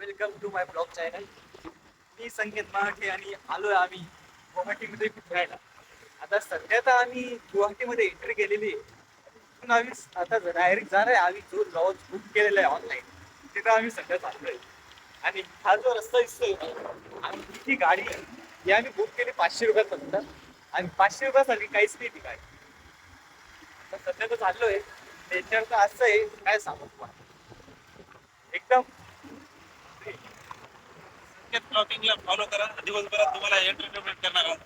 Welcome to my blog channel. मी संकेत मराठे आणि आलोय आम्ही गुवाहाटीमध्ये फिरायला. आता सध्या तर आम्ही गुवाहाटीमध्ये एंट्री केलेली आहे. तिथून आम्ही आता डायरेक्ट जाणार आहे. आम्ही जो लॉज बुक केलेला आहे ऑनलाईन, तिथं आम्ही सध्या चाललोय. आणि हा जो रस्ता दिसतोय आणि ही गाडी ही आम्ही बुक केली 500 रुपयात फक्त. आणि 500 रुपयासाठी काहीच नाही ती गाडी. आता सध्या तर चाललोय. नेचर तर असं आहे, काय सांगू तुम्हाला, एकदम ब्लॉगिंगला फॉलो करा. दिवसभरात तुम्हाला एंटरटेनमेंट करणार आहोत.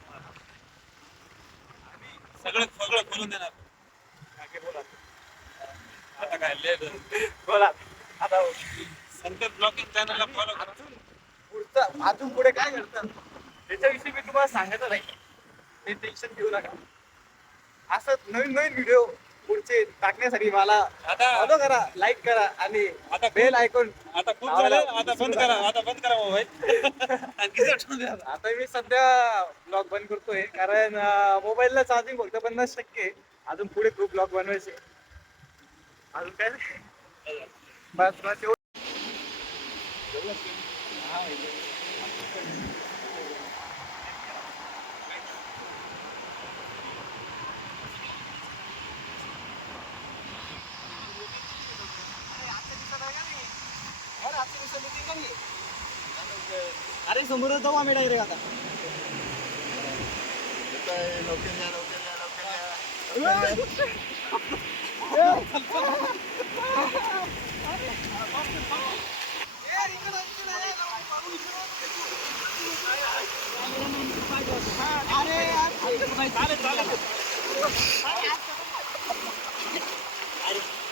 सगळं सगळं बोलून देणार. बोला आता काय लेट बोला आता संकेत ब्लॉगिंग चॅनलला फॉलो करा. अजून पुढे काय करतात त्याच्याविषयी मी तुम्हाला सांगत नाही. ते टेन्शन घेऊ नका. असं नवीन नवीन व्हिडिओ पुढचे टाकण्यासाठी मला आता फॉलो करा, लाईक करा आणि आता बेल आयकॉन. आता खूप झालं. आता बंद करा. आता बंद करा मोबाईल. आणखी ठेवून द्या. आता मी सध्या ब्लॉग बंद करतोय कारण मोबाईलला चार्जिंग फक्त 50% अजून पुढे खूप ब्लॉग बनवायचे. अजून काय बस बस एवढं. अरे समोर जाऊ आम्ही डायरेक्ट आता.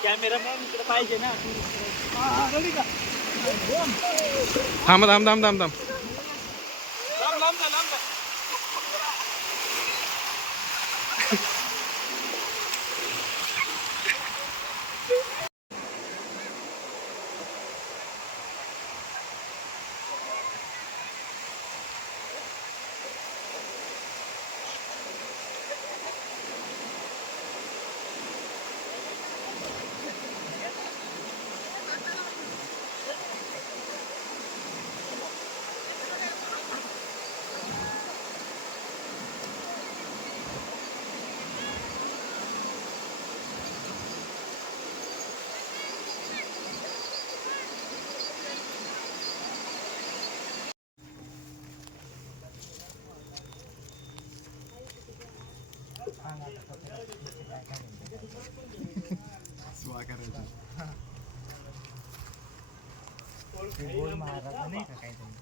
कॅमेरामॅन इकडे पाहिजे ना. थांब थांब थांब थांब थांब. लांब जा, लांब जा. गोल महाराज नाही का काहीतरी.